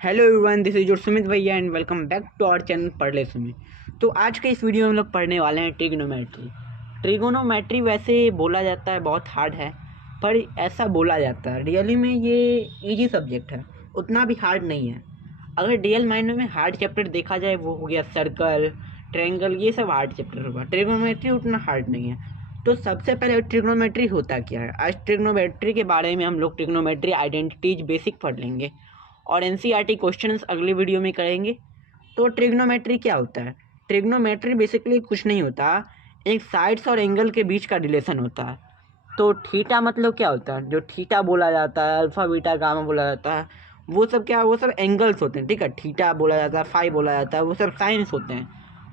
Hello everyone, this is your Sumit भैया and welcome back to our channel Padh Le Sumit. तो आज के इस वीडियो में हम लोग पढ़ने वाले हैं ट्रिग्नोमेट्री। ट्रिगोनोमेट्री वैसे बोला जाता है बहुत हार्ड है, पर ऐसा बोला जाता है रियली में ये इजी सब्जेक्ट है, उतना भी हार्ड नहीं है। अगर रियल मायने में हार्ड चैप्टर देखा जाए वो हो गया सर्कल, ट्रायंगल, ये सब हार्ड चैप्टर होगा। ट्रिग्नोमेट्री उतना हार्ड नहीं है। तो सबसे पहले ट्रिग्नोमेट्री होता क्या है, आज ट्रिग्नोमेट्री के बारे में हम लोग ट्रिग्नोमेट्री आइडेंटिटीज बेसिक पढ़ लेंगे और एनसीईआरटी क्वेश्चंस अगले वीडियो में करेंगे। तो ट्रिग्नोमेट्री क्या होता है? ट्रिग्नोमेट्री बेसिकली कुछ नहीं होता, एक साइड्स और एंगल के बीच का रिलेशन होता है। तो थीटा मतलब क्या होता है? जो थीटा बोला जाता है, अल्फा बीटा गामा बोला जाता है, वो सब क्या, वो सब एंगल्स होते हैं। ठीक है, थीटा बोला जाता है, फाई बोला जाता है, वो सब साइंस होते हैं।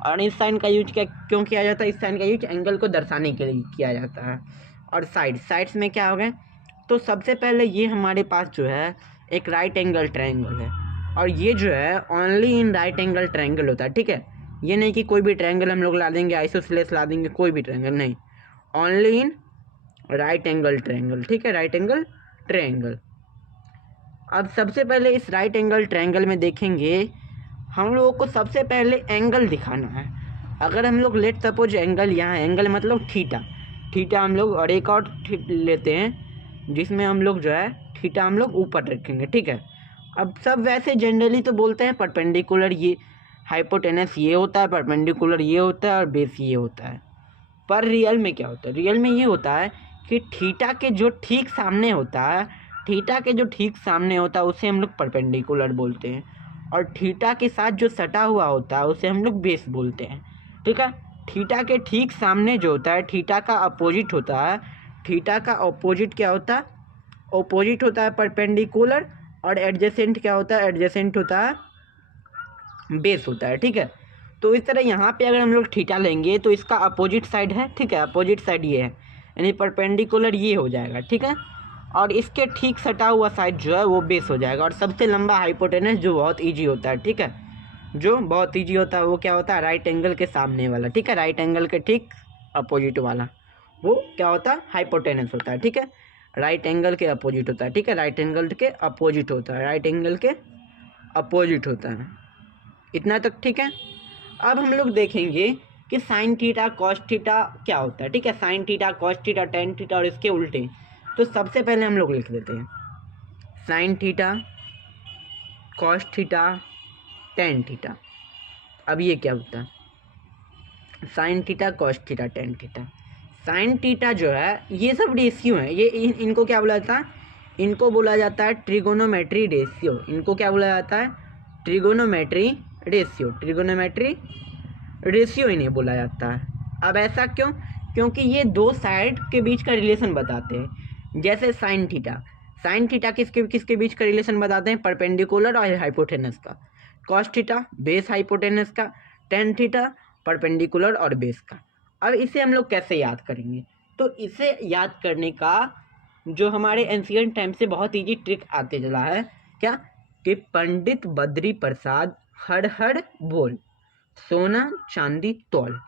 और इस साइन का यूज क्या क्यों किया जाता है? इस साइन का यूज एंगल को दर्शाने के लिए किया जाता है। और साइड्स में क्या हो गए? तो सबसे पहले ये हमारे पास जो है एक राइट एंगल ट्रायंगल है, और ये जो है only in right angle triangle होता है। ठीक है, ये नहीं कि कोई भी ट्रायंगल हम लोग ला देंगे, आइसोसेलेस ला देंगे, कोई भी ट्रायंगल नहीं, only in right angle triangle. ठीक है, राइट एंगल ट्रायंगल। अब सबसे पहले इस राइट एंगल ट्रायंगल में देखेंगे, हम लोगों को सबसे पहले एंगल दिखाना है। अगर हम लोग लेट सपोज एंगल, यहाँ एंगल मतलब थीटा, थीटा हम लोग और एक और लेते हैं जिसमें हम लोग जो है थीटा हम लोग ऊपर रखेंगे। ठीक है, अब सब वैसे जनरली तो बोलते हैं परपेंडिकुलर ये हाइपोटेनस ये होता है, परपेंडिकुलर ये होता है और बेस ये होता है। पर रियल में क्या होता है? रियल में ये होता है कि थीटा के जो ठीक सामने होता है, थीटा के जो ठीक सामने होता है उसे हम लोग परपेंडिकुलर बोलते हैं, और थीटा के साथ जो सटा हुआ होता है उसे हम लोग बेस बोलते हैं। ठीक है, थीटा के ठीक सामने जो होता है, थीटा का अपोजिट होता है। थीटा का अपोजिट क्या होता है? अपोजिट होता है परपेंडिकुलर, और एडजेसेंट क्या होता है? एडजेसेंट होता है बेस होता है। ठीक है, तो इस तरह यहाँ पे अगर हम लोग थीटा लेंगे तो इसका अपोजिट साइड है। ठीक है, अपोजिट साइड ये है, यानी परपेंडिकुलर ये हो जाएगा। ठीक है, और इसके ठीक सटा हुआ साइड जो है वो बेस हो जाएगा। और सबसे लंबा हाइपोटेनस जो बहुत ईजी होता है, ठीक है, जो बहुत ईजी होता है वो क्या होता है? राइट एंगल के सामने वाला। ठीक है, राइट एंगल के ठीक अपोजिट वाला वो क्या होता है? हाइपोटेनस होता है। ठीक है, राइट एंगल के अपोजिट होता है। ठीक है, राइट एंगल के अपोजिट होता है, राइट एंगल के अपोजिट होता है। इतना तक ठीक है। अब हम लोग देखेंगे कि साइन थीटा कॉस थीटा क्या होता है। ठीक है, sine theta cos theta tan theta और इसके उल्टे। तो सबसे पहले हम लोग लिख देते हैं sine theta cos theta tan theta. अब ये क्या होता है? Sine theta cos theta tan theta. Sine theta जो है ये सब रेशियो है, ये इनको क्या बोला जाता है? इनको बोला जाता है ट्रिगोनोमेट्री रेशियो। इनको क्या बोला जाता है? Trigonometry ratio. ट्रिगोनोमेट्री रेशियो इन्हें बोला जाता है। अब ऐसा क्यों? क्योंकि ये दो साइड के बीच का रिलेशन बताते हैं। जैसे साइन थीटा, साइन थीटा किसके किसके बीच का रिलेशन बताते हैं? परपेंडिकुलर और हाइपोटेनस का। कॉस थीटा बेस हाइपोटेनस का। टेन थीटा परपेंडिकुलर और बेस का। अब इसे हम लोग कैसे याद करेंगे? तो इसे याद करने का जो हमारे एंशिएंट टाइम से बहुत ईजी ट्रिक आते चला है, क्या कि पंडित बद्री प्रसाद हर हर बोल, सोना चांदी तौल।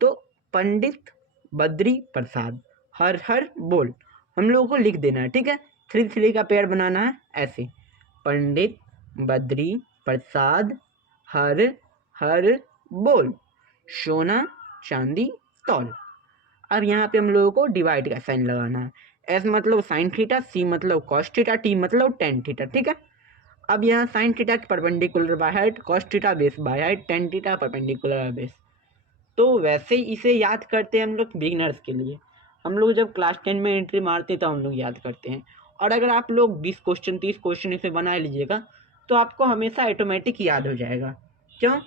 तो पंडित बद्री प्रसाद हर हर बोल हम लोगों को लिख देना है। ठीक है, 3 3 का पेयर बनाना है ऐसे, पंडित बद्री प्रसाद हर हर बोल, सोना चांदी तौल। अब यहाँ पे हम लोगों को डिवाइड का साइन लगाना है। एस मतलब साइन थीटा, सी मतलब कॉस थीटा, टी मतलब टेन थीटा। ठीक है, अब यहाँ sine theta perpendicular by height, cos theta base by height, tan theta perpendicular base. तो वैसे ही इसे याद करते हैं हम लोग बिगिनर्स के लिए। हम लोग जब क्लास 10 में एंट्री मारते हैं तो हम लोग याद करते हैं। और अगर आप लोग 20 क्वेश्चन 30 क्वेश्चन इसे बना लीजिएगा तो आपको हमेशा ऑटोमेटिक याद हो जाएगा। क्यों?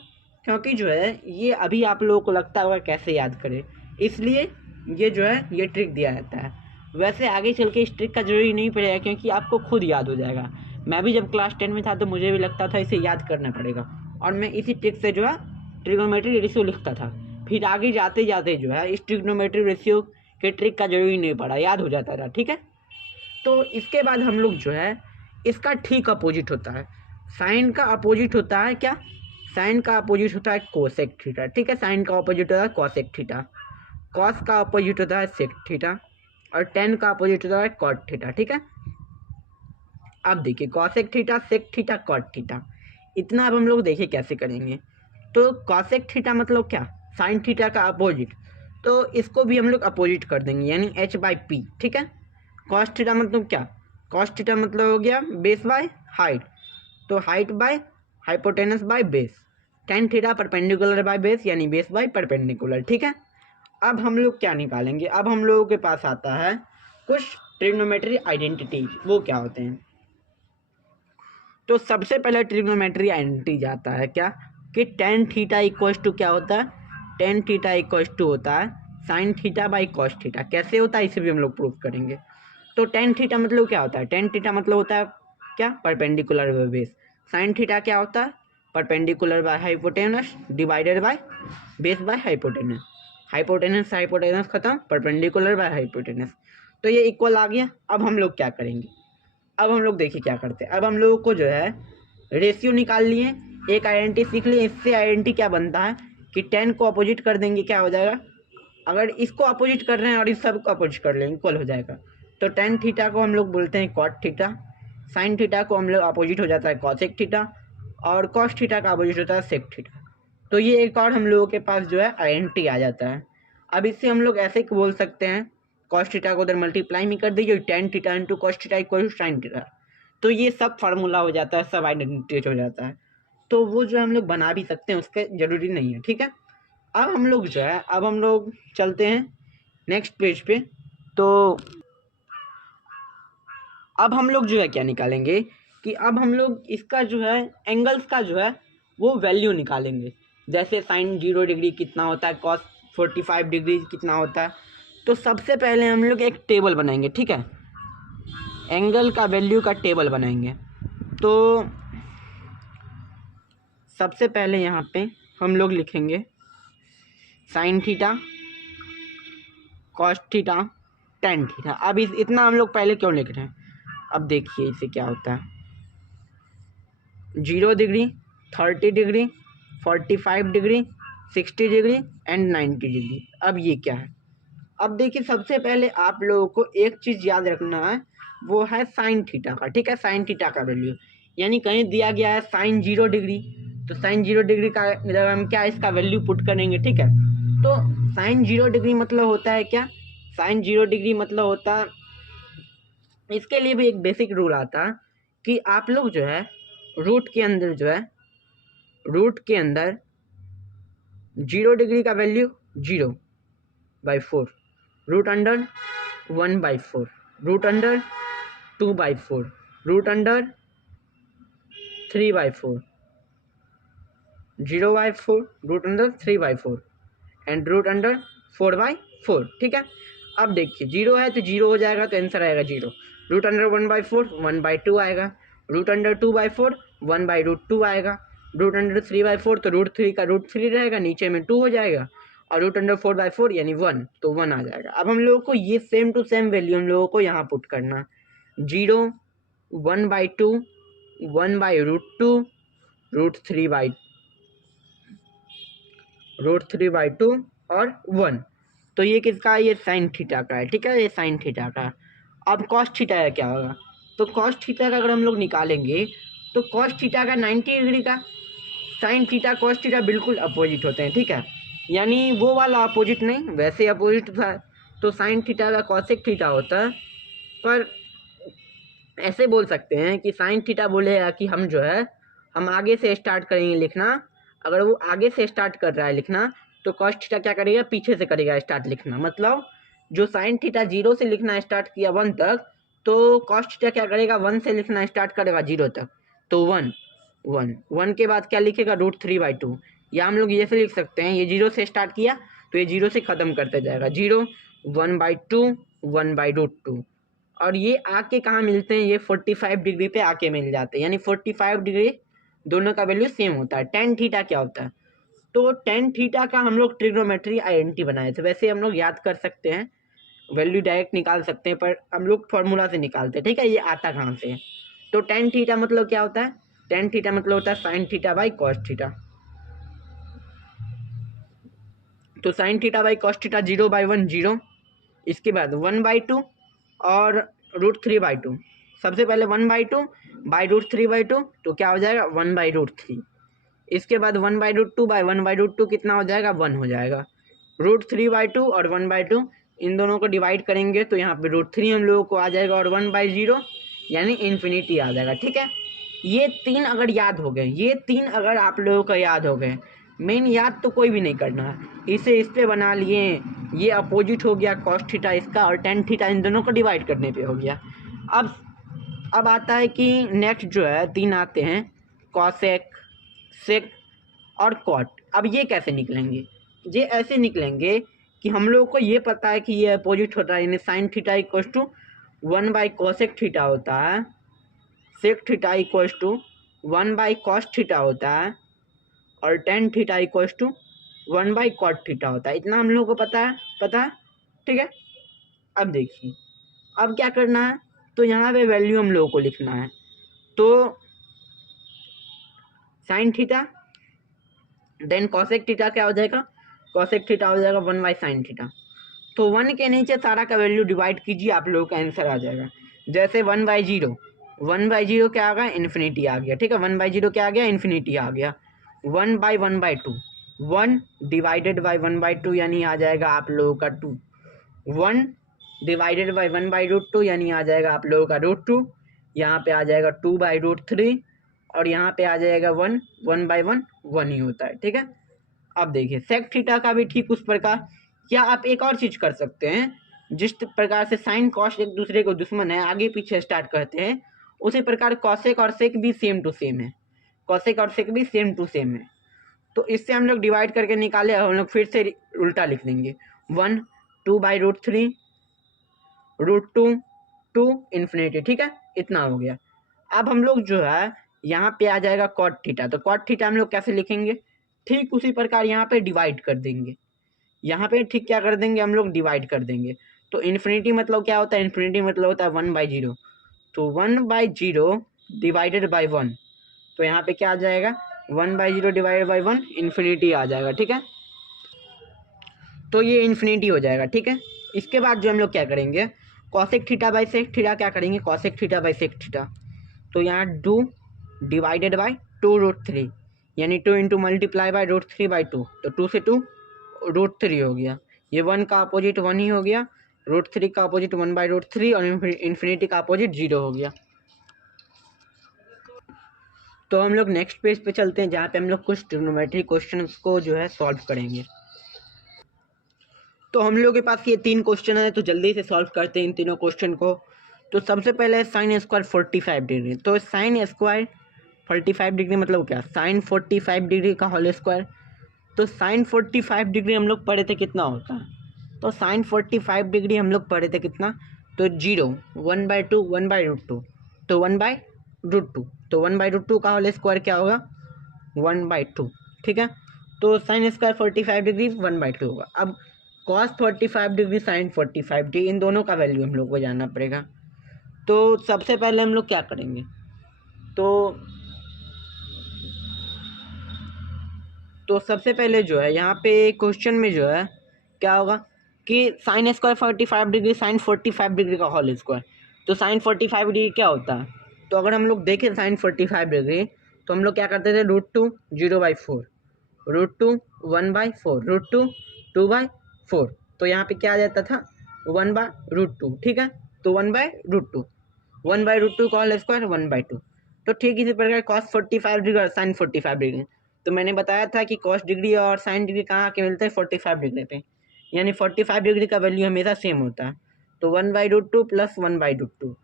क्योंकि जो है ये अभी आप लोगों को लगता होगा कैसे याद करें, इसलिए ये जो है ये ट्रिक दिया जाता है। वैसे आगे चल के इस ट्रिक का जरूरी नहीं पड़ेगा, क्योंकि आपको खुद याद हो जाएगा। मैं भी जब क्लास 10 में था तो मुझे भी लगता था इसे याद करना पड़ेगा, और मैं इसी ट्रिक से जो है ट्रिग्नोमेट्री रेशियो लिखता था। फिर आगे जाते जाते जो है इस ट्रिग्नोमेट्री रेशियो के ट्रिक का जरूरी नहीं पड़ा, याद हो जाता था। ठीक है, तो इसके बाद हम लोग जो है इसका ठीक अपोजिट होता है। साइन का अपोजिट होता है क्या? साइन का अपोजिट होता है कोसेक थीटा। ठीक है, साइन का अपोजिट होता है कॉसेक थीटा। कॉस का अपोजिट होता है सेक थीटा, और टेन का अपोजिट होता है कॉट थीटा। ठीक है, अब देखिए cosec theta, sec theta, cot theta, इतना अब हम लोग देखिए कैसे करेंगे। तो कॉसेक थीटा मतलब क्या, साइन थीटा का अपोजिट, तो इसको भी हम लोग अपोजिट कर देंगे यानी h बाई पी, ठीक है। कॉस थीटा मतलब क्या, कॉस थीटा मतलब हो गया बेस बाय हाइट, तो height by hypotenuse by base, tan theta perpendicular by base यानी बेस बाय परपेंडिकुलर, ठीक है। अब हम लोग क्या निकालेंगे, अब हम लोगों के पास आता है कुछ ट्रिग्नोमेट्री आइडेंटिटी, वो क्या होते हैं। तो सबसे पहले ट्रिग्नोमेट्री आइडेंटिटी जाता है क्या कि टेन थीटा इक्वल्स टू क्या होता है, टेन थीटा इक्वल्स टू होता है sine theta by cos theta. कैसे होता है इसे भी हम लोग प्रूव करेंगे। तो टेन थीटा मतलब क्या होता है, टेन थीटा मतलब होता है क्या, perpendicular by base. Sine theta क्या होता है, perpendicular by hypotenuse divided by base by hypotenuse, hypotenuse hypotenuse खत्म, परपेंडिकुलर बाय हाइपोटेनस। तो ये इक्वल आ गया। अब हम लोग क्या करेंगे, अब हम लोग देखिए क्या करते हैं। अब हम लोगों को जो है रेशियो निकाल लिए, एक आइडेंटिटी सीख लिए। इससे आइडेंटिटी क्या बनता है कि टेन को अपोजिट कर देंगे, क्या हो जाएगा, अगर इसको अपोजिट कर रहे हैं और इस सब को अपोजिट कर लेंगे इक्वल हो जाएगा। तो टेन थीटा को हम लोग बोलते हैं कॉट थीटा, साइन थीटा को हम लोग अपोजिट हो जाता है कॉसेक थीटा, और कॉस थीटा का अपोजिट होता है सेक थीटा। तो ये एक और हम लोगों के पास जो है आइडेंटिटी आ जाता है। अब इससे हम लोग ऐसे बोल सकते हैं, कॉस थीटा को उधर मल्टीप्लाई में कर दीजिए, tan theta into cos theta equal to sine theta. तो ये सब फार्मूला हो जाता है, सब आइडेंटिटी हो जाता है। तो वो जो हम लोग बना भी सकते हैं, उसके जरूरी नहीं है, ठीक है। अब हम लोग जो है, अब हम लोग चलते हैं नेक्स्ट पेज पे। तो अब हम लोग जो है क्या निकालेंगे कि अब हम लोग इसका जो है एंगल्स का जो है वो वैल्यू निकालेंगे। जैसे साइन 0 डिग्री कितना होता है, कॉस 45 डिग्री कितना होता है। तो सबसे पहले हम लोग एक टेबल बनाएंगे, ठीक है, एंगल का वैल्यू का टेबल बनाएंगे। तो सबसे पहले यहाँ पे हम लोग लिखेंगे sine theta, cos theta, tan theta. अब इतना हम लोग पहले क्यों लिख रहे हैं, अब देखिए इसे क्या होता है, 0 degree, 30 degree, 45 degree, 60 degree and 90 degree. अब ये क्या है, अब देखिए सबसे पहले आप लोगों को एक चीज़ याद रखना है, वो है साइन थीटा का, ठीक है, साइन थीटा का वैल्यू। यानी कहीं दिया गया है साइन 0 डिग्री, तो साइन 0 डिग्री का जब हम क्या इसका वैल्यू पुट करेंगे, ठीक है। तो साइन 0 डिग्री मतलब होता है क्या, साइन 0 डिग्री मतलब होता है, इसके लिए भी एक बेसिक रूल आता है कि आप लोग जो है रूट के अंदर जो है, रूट के अंदर 0 डिग्री का value 0/4, root under 1/4, root under 2/4, root under 3/4, 0/4, root under 3/4 and root under 4/4, ठीक है। अब देखिए 0 है तो 0 हो जाएगा, तो आंसर आएगा 0। रूट अंडर 1/4 1/2 आएगा, रूट अंडर 2/4 1/√2 आएगा, रूट अंडर 3/4 तो √3 का √3 रहेगा, नीचे में 2 हो जाएगा, और रूट अंडर 4/4 यानी 1, तो 1 आ जाएगा। अब हम लोगों को ये सेम टू सेम वैल्यू हम लोगों को यहाँ पुट करना, 0, 1/2, 1/√2, √3/2 और 1। तो ये किसका है, ये साइन थीटा का है, ठीक है, ये साइन थीटा का। अब कॉस थीटा का क्या होगा, तो कॉस थीटा का अगर हम लोग निकालेंगे तो कॉस थीटा का 90 डिग्री का, साइन थीटा कॉस थीटा बिल्कुल अपोजिट होते हैं, ठीक है, यानी वो वाला अपोजिट नहीं, वैसे अपोजिट था। तो साइन थीटा का कॉसेक थीटा होता है, पर ऐसे बोल सकते हैं कि साइन थीटा बोलेगा कि हम जो है हम आगे से स्टार्ट करेंगे लिखना, अगर वो आगे से स्टार्ट कर रहा है लिखना तो कॉस थीटा क्या करेगा, पीछे से करेगा स्टार्ट लिखना। मतलब जो साइन थीटा 0 से लिखना स्टार्ट किया 1 तक, तो कॉस थीटा क्या करेगा 1 से लिखना स्टार्ट करेगा 0 तक, तो 1 1 1 के बाद क्या लिखेगा √3/2, या हम लोग ये से लिख सकते हैं, ये 0 से स्टार्ट किया तो ये 0 से ख़त्म करते जाएगा, 0 1/2 1/√2, और ये आके कहाँ मिलते हैं, ये 45 डिग्री पे आके मिल जाते हैं, यानी 45 डिग्री दोनों का वैल्यू सेम होता है। टेन थीटा क्या होता है, तो टेन थीटा का हम लोग ट्रिग्नोमेट्री आइडेंटिटी बनाए थे। वैसे हम लोग याद कर सकते हैं, वैल्यू डायरेक्ट निकाल सकते हैं, पर हम लोग फॉर्मूला से निकालते हैं, ठीक है। ये आता कहाँ से है, तो टेन थीटा मतलब क्या होता है, टेन थीटा मतलब होता है sine theta by cos theta. तो sine theta by cos theta 0/1 0, इसके बाद 1/2 और √3/2, सबसे पहले 1/2 बाई रूट 3/2, तो क्या हो जाएगा 1/√3। इसके बाद 1/√2 बाई 1/√2 कितना हो जाएगा 1 हो जाएगा। √3/2 और 1/2 इन दोनों को डिवाइड करेंगे तो यहाँ पे √3 हम लोगों को आ जाएगा और 1/0 यानी इन्फिनिटी आ जाएगा। ठीक है, ये 3 अगर याद हो गए, ये 3 अगर आप लोगों को याद हो गए, मेन याद तो कोई भी नहीं करना है, इसे इस पे बना लिए, ये अपोजिट हो गया cos थीटा इसका और tan थीटा इन दोनों को डिवाइड करने पे हो गया। अब आता है कि नेक्स्ट जो है 3 आते हैं कॉसेक, सेक और कॉट। अब ये कैसे निकलेंगे? ये ऐसे निकलेंगे कि हम लोग को ये पता है कि ये अपोजिट होता है, यानी साइन थीटा इक्वल्स टू 1/कोसेक थीटा होता है, सेक थीटा इक्वल्स टू 1/कॉस थीटा होता है और tan थीटा इक्वल्स टू 1/कॉट थीटा होता है। इतना हम लोग को पता है। ठीक है, अब देखिए अब क्या करना है, तो यहाँ पे वैल्यू हम लोगों को लिखना है। तो sine theta then cosec theta क्या हो जाएगा, कॉसेक थीटा हो जाएगा 1/साइन थीटा। तो 1 के नीचे सारा का वैल्यू डिवाइड कीजिए, आप लोगों का आंसर आ जाएगा। जैसे 1/0 क्या आ गया इन्फिनिटी आ गया। ठीक है, 1/0 क्या आ गया इन्फिनिटी आ गया। 1/1/2 1 डिवाइडेड बाई 1/2 यानी आ जाएगा आप लोगों का 2। 1 डिवाइडेड बाई 1/√2 यानी आ जाएगा आप लोगों का √2। यहाँ पे आ जाएगा 2/√3 और यहाँ पे आ जाएगा 1 1/1 1 ही होता है। ठीक है, अब देखिए सेक थीटा का भी ठीक उस प्रकार, या आप एक और चीज़ कर सकते हैं, जिस प्रकार से साइन कॉस एक दूसरे को दुश्मन है, आगे पीछे स्टार्ट करते हैं, उसी प्रकार कॉसेक और सेक भी सेम टू सेम है, कॉसेक और सेक भी सेम टू सेम है। तो इससे हम लोग डिवाइड करके निकाले, हम लोग फिर से उल्टा लिख देंगे 1 2/√3 √2 2 इन्फिनिटी। ठीक है, इतना हो गया। अब हम लोग जो है यहाँ पे आ जाएगा कॉट थीटा, तो कॉट थीटा हम लोग कैसे लिखेंगे, ठीक उसी प्रकार यहाँ पे डिवाइड कर देंगे, यहाँ पे ठीक क्या कर देंगे हम लोग डिवाइड कर देंगे। तो इन्फिनिटी मतलब क्या होता है, इन्फिनिटी मतलब होता है 1/0, तो 1/0 डिवाइडेड बाई 1, तो यहाँ पे क्या आ जाएगा 1/0 डिवाइडेड बाई 1 इन्फिनिटी आ जाएगा। ठीक है, तो ये इन्फिनिटी हो जाएगा। ठीक है, इसके बाद जो हम लोग क्या करेंगे, cosec theta by sec theta क्या करेंगे, cosec theta by sec theta, तो यहाँ 2 डिवाइडेड बाई 2√3 यानी 2 इंटू मल्टीप्लाई बाई √3/2, तो 2 से 2 √3 हो गया। ये 1 का अपोजिट 1 ही हो गया, √3 का अपोजिट 1/√3 और इन्फिनिटी का अपोजिट 0 हो गया। तो हम लोग नेक्स्ट पेज पे चलते हैं, जहाँ पे हम लोग कुछ ट्रिग्नोमेट्री क्वेश्चंस को जो है सॉल्व करेंगे। तो हम लोग के पास ये 3 क्वेश्चन है, तो जल्दी से सॉल्व करते हैं इन तीनों क्वेश्चन को। तो सबसे पहले साइन स्क्वायर 45 डिग्री, तो साइन स्क्वायर 45 डिग्री मतलब क्या, साइन 45 डिग्री का होल स्क्वायर। तो साइन 45 डिग्री हम लोग पढ़े थे कितना होता है, तो साइन 45 डिग्री हम लोग पढ़े थे कितना, तो 0 1/2 1/√2, तो 1/√2, तो 1/√2 का होल स्क्वायर क्या होगा 1/2। ठीक है, तो साइन स्क्वायर 45 डिग्री 1/2 होगा। अब कॉस 45 डिग्री साइन 45 डिग्री, इन दोनों का वैल्यू हम लोग को जानना पड़ेगा। तो सबसे पहले हम लोग क्या करेंगे, तो सबसे पहले जो है यहाँ पे क्वेश्चन में जो है क्या होगा कि sine square 45 degree sine 45 degree का होल स्क्वायर, तो साइन 45 डिग्री क्या होता है, तो अगर हम लोग देखें साइन 45 डिग्री, तो हम लोग क्या करते थे √2 0/4, √2 1/4, √2 2/4, तो यहाँ पे क्या आ जाता था 1/√2। ठीक है, तो 1/√2 का होल स्क्वायर 1/2। तो ठीक इसी प्रकार कॉस 45 डिग्री और साइन 45 डिग्री, तो मैंने बताया था कि कॉस डिग्री और साइन डिग्री कहाँ के मिलते हैं 45 डिग्री पे, यानी 45 डिग्री का वैल्यू हमेशा सेम होता है। तो 1/√2 प्लस 1/√2,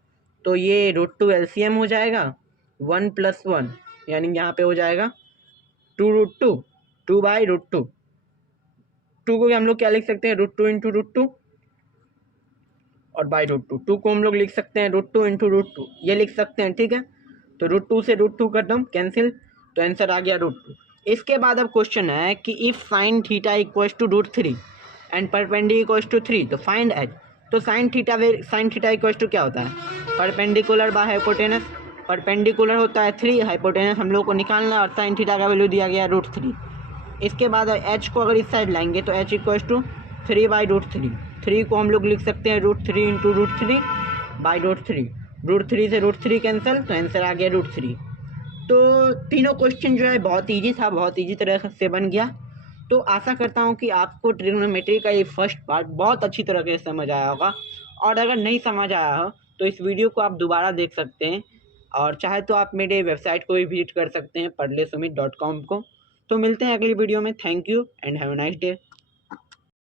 तो ये √2 LCM हो जाएगा 1 + 1, यानी यहाँ पे हो जाएगा 2√2 2/√2, 2 को हम लोग क्या लिख सकते हैं √2 इंटू √2 और /√2, 2 को हम लोग लिख सकते हैं √2 इंटू √2, ये लिख सकते हैं। ठीक है, तो √2 से √2 का टर्म कैंसिल, तो आंसर आ गया √2। इसके बाद अब क्वेश्चन है कि if sine theta equals to √3 and perpendicular equals to 3 तो फाइंड एच। तो साइन थीटा इक्वल्स टू क्या होता है, परपेंडिकुलर बाय हाइपोटेनस, परपेंडिकुलर होता है 3, हाइपोटेनस हम लोग को निकालना और साइन थीटा का वैल्यू दिया गया √3। इसके बाद एच को अगर इस साइड लाएंगे तो एच इक्वल्स टू 3/√3, 3 को हम लोग लिख सकते हैं √3 इंटू √3 /√3, √3 से √3 कैंसिल, तो आंसर आ गया √3। तो तीनों क्वेश्चन जो है बहुत ईजी था, बहुत ईजी तरह से बन गया। तो आशा करता हूँ कि आपको ट्रिग्नोमेट्री का ये फर्स्ट पार्ट बहुत अच्छी तरह से समझ आया होगा, और अगर नहीं समझ आया हो तो इस वीडियो को आप दोबारा देख सकते हैं, और चाहे तो आप मेरे वेबसाइट को भी विजिट कर सकते हैं, padlesumit.com को। तो मिलते हैं अगली वीडियो में। Thank you and have a nice day.